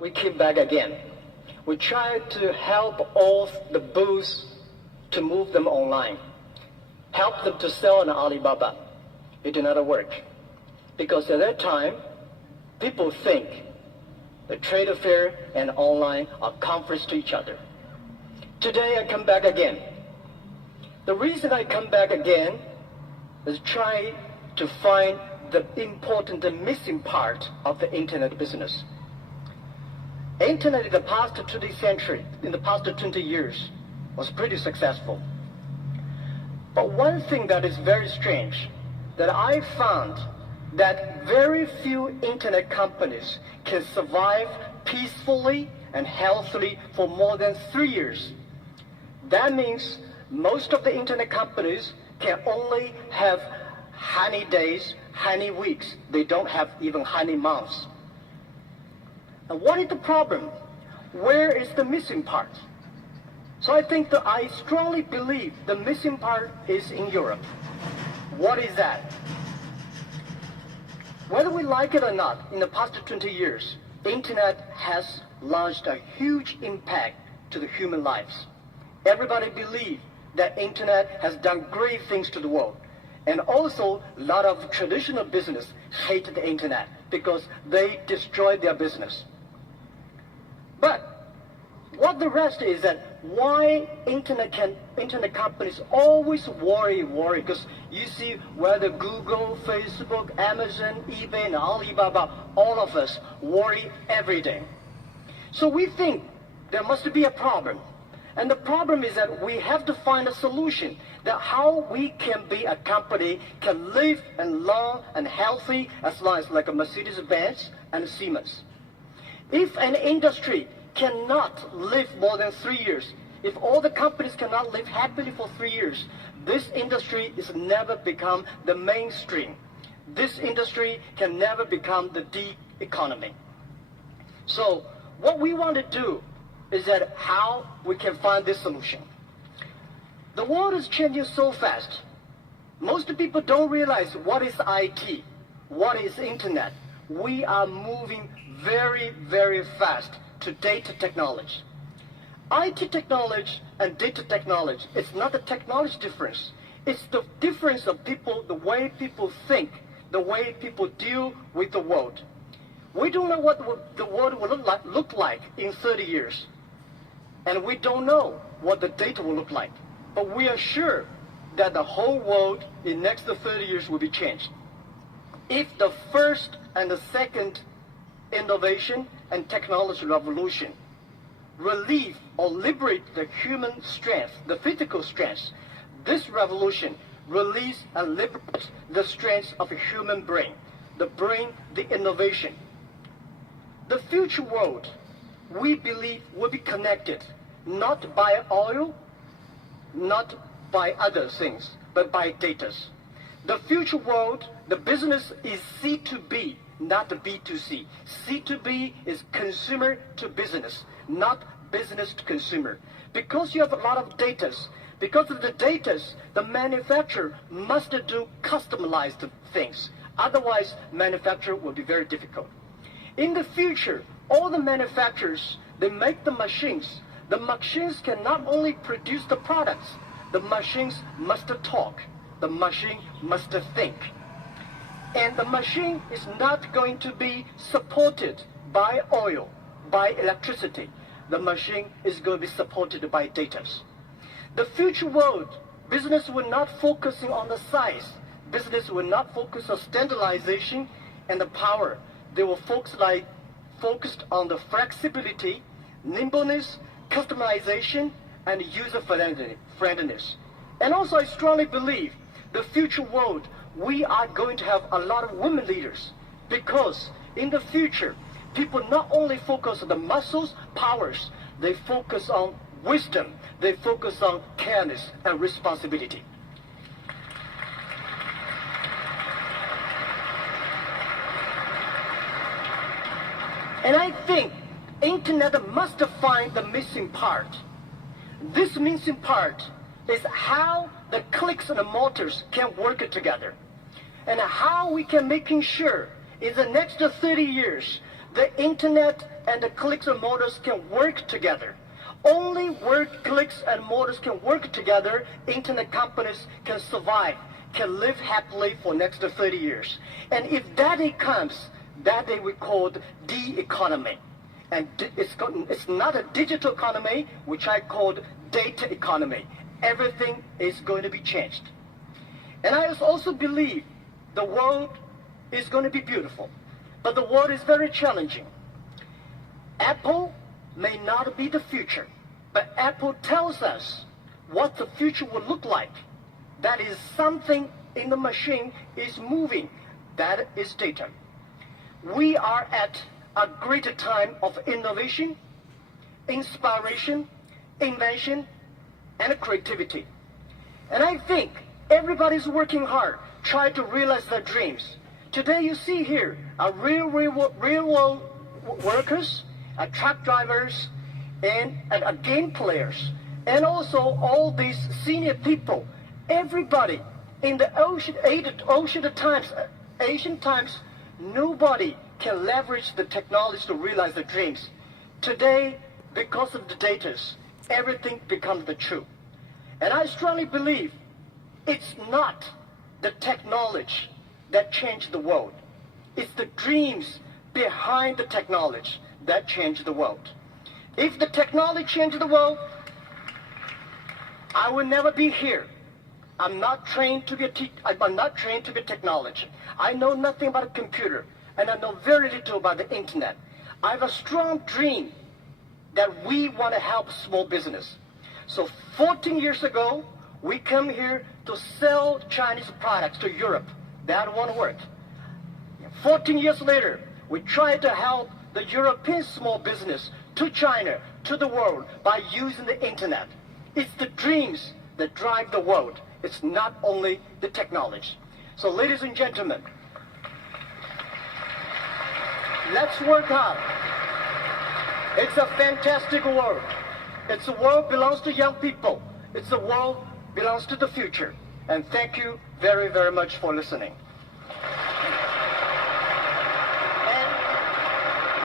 we came back again. We tried to help all the booths to move them online, help them to sell on Alibaba. It did not work, because at that time, people think the trade fair and online are conflicts to each other. Today I come back again. The reason I come back again is try to find the important and missing part of the internet business. Internet in the past 20th century, in the past 20 years, was pretty successful. But one thing that is very strange, that I found that very few internet companies can survive peacefully and healthily for more than 3 years. That means most of the internet companies can only have honey days, honey weeks. They don't have even honey months. And what is the problem? Where is the missing part? So I think that I strongly believe the missing part is in Europe. What is that? Whether we like it or not, in the past 20 years, the internet has launched a huge impact to the human lives. Everybody believes that internet has done great things to the world. And also, a lot of traditional business hate the internet because they destroy their business. But what the rest is that why internet companies always worry, because you see whether Google, Facebook, Amazon, eBay, and Alibaba, all of us worry every day. So we think there must be a problem. And the problem is that we have to find a solution that how we can be a company can live and long and healthy as long as like a Mercedes-Benz and Siemens. If an industry cannot live more than 3 years, if all the companies cannot live happily for 3 years, this industry is never become the mainstream. This industry can never become the D economy. So what we want to do is that how we can find this solution. The world is changing so fast. Most people don't realize what is IT, what is internet. We are moving very, very fast to data technology. IT technology and data technology, it's not the technology difference. It's the difference of people, the way people think, the way people deal with the world. We don't know what the world will look like in 30 years. And we don't know what the data will look like. But we are sure that the whole world in the next 30 years will be changed. If the first and the second innovation and technology revolution relieve or liberate the human strength, the physical strength, this revolution release and liberate the strength of a human brain, the innovation. The future world, we believe, will be connected, not by oil, not by other things, but by data. The future world, the business is C2B, not B2C. C2B is consumer to business, not business to consumer. Because you have a lot of data, because of the data, the manufacturer must do customized things. Otherwise, manufacture will be very difficult. In the future, all the manufacturers, they make the machines. The machines can not only produce the products, the machines must talk. The machine must think. And the machine is not going to be supported by oil, by electricity. The machine is going to be supported by data. The future world, business will not focus on the size. Business will not focus on standardization and the power. They will focus on the flexibility, nimbleness, customization, and user friendliness. And also I strongly believe the future world, we are going to have a lot of women leaders, because in the future, people not only focus on the muscles, powers, they focus on wisdom, they focus on careness and responsibility. And I think internet must find the missing part. This missing part is how the clicks and the motors can work together, and how we can making sure in the next 30 years the internet and the clicks and mortars can work together. Only where clicks and mortars can work together, internet companies can survive, can live happily for next 30 years. And if that day comes, that day we call the economy. And it's not a digital economy, which I called data economy. Everything is going to be changed. And I also believe the world is going to be beautiful, but the world is very challenging. Apple may not be the future, but Apple tells us what the future will look like. That is something in the machine is moving. That is data. We are at a greater time of innovation, inspiration, invention, and creativity. And I think everybody's working hard, trying to realize their dreams. Today you see here real world workers, truck drivers, and game players, and also all these senior people. Everybody in the ancient times, nobody can leverage the technology to realize their dreams. Today, because of the data, everything becomes the truth. And I strongly believe it's not the technology that changed the world. It's the dreams behind the technology that changed the world. If the technology changed the world, I will never be here. I'm not trained to be technology. I know nothing about a computer, and I know very little about the internet. I have a strong dream that we want to help small business. So 14 years ago, we come here to sell Chinese products to Europe. That won't work. 14 years later, we try to help the European small business to China, to the world, by using the internet. It's the dreams that drive the world. It's not only the technology. So ladies and gentlemen, let's work hard. It's a fantastic world. It's a world belongs to young people. It's a world belongs to the future. And thank you very, very much for listening.